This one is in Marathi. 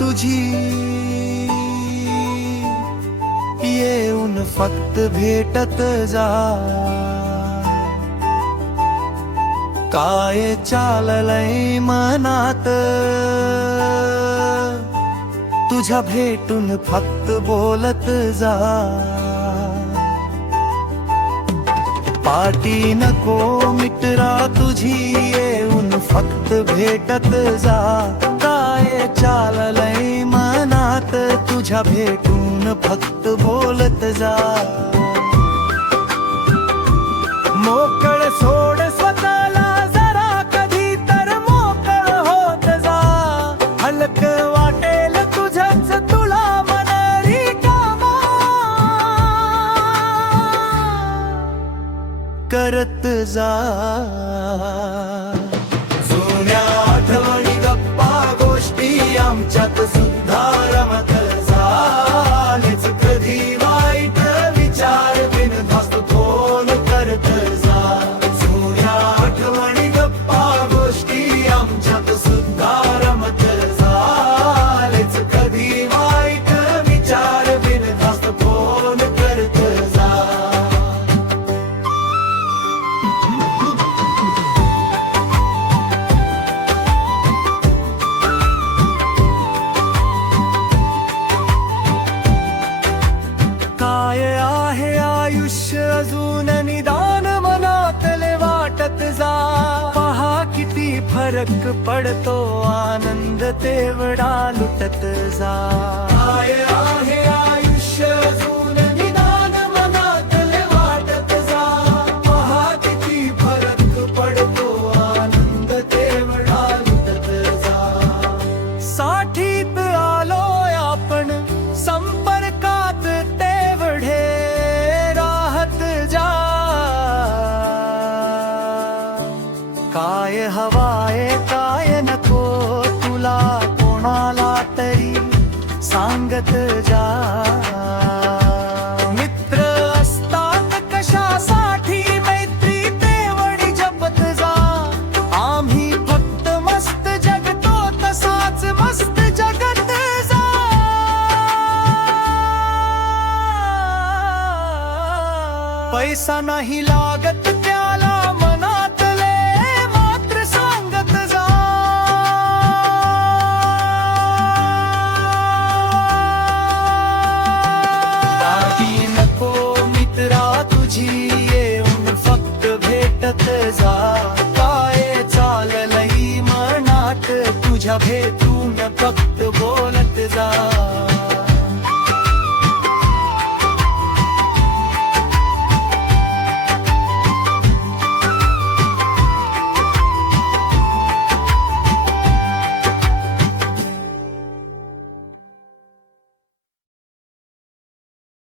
तुझी येऊन फक्त भेटत जा. काय चाललंय मनात तुझ्या भेटून फक्त बोलत जा. पाठी नको मित्रा तुझी येऊन फक्त भेटत जा. काय चाललंय मनात तुझ्या भेटून फक्त बोलत जा. मोकळ सोड स्वतःला जरा कधी तर मोकळ होत जा. हलक वाटेल तुझंच तुला मन रिकामा करत जा. जुन्या आठवणी गप्पा गोष्टी आमच्यात सुद्धा रमत झालेच. कधी वाईट विचार बिनधास्त फोन करत जा. जुन्या आठवणी गप्पा गोष्टी आमच्यात सुद्धा रमत झालेच. कधी वाईट विचार बिनधास्त फोन करत जा. काय आहे आयुष्य अजून निदान मनातले वाटत जा. पहा किती फरक पडतो आनंद तेवढा लुटत जा. काय आहे आयुष्य अजून निदान मनातले वाटत जा. पहा किती फरक पडतो आनंद तेवढा लुटत जा. साठीत आलोय आपण संपर्कात तेवढे राहत जा. काय हवाय काय नको तुला कोणाला तरी सांगत जा. मित्र असतात कशासाठी मैत्री तेवढी जपत जा. आम्ही फक्त मस्त जगतो तसाच मस्त जगत जा. पैसा नाही लागत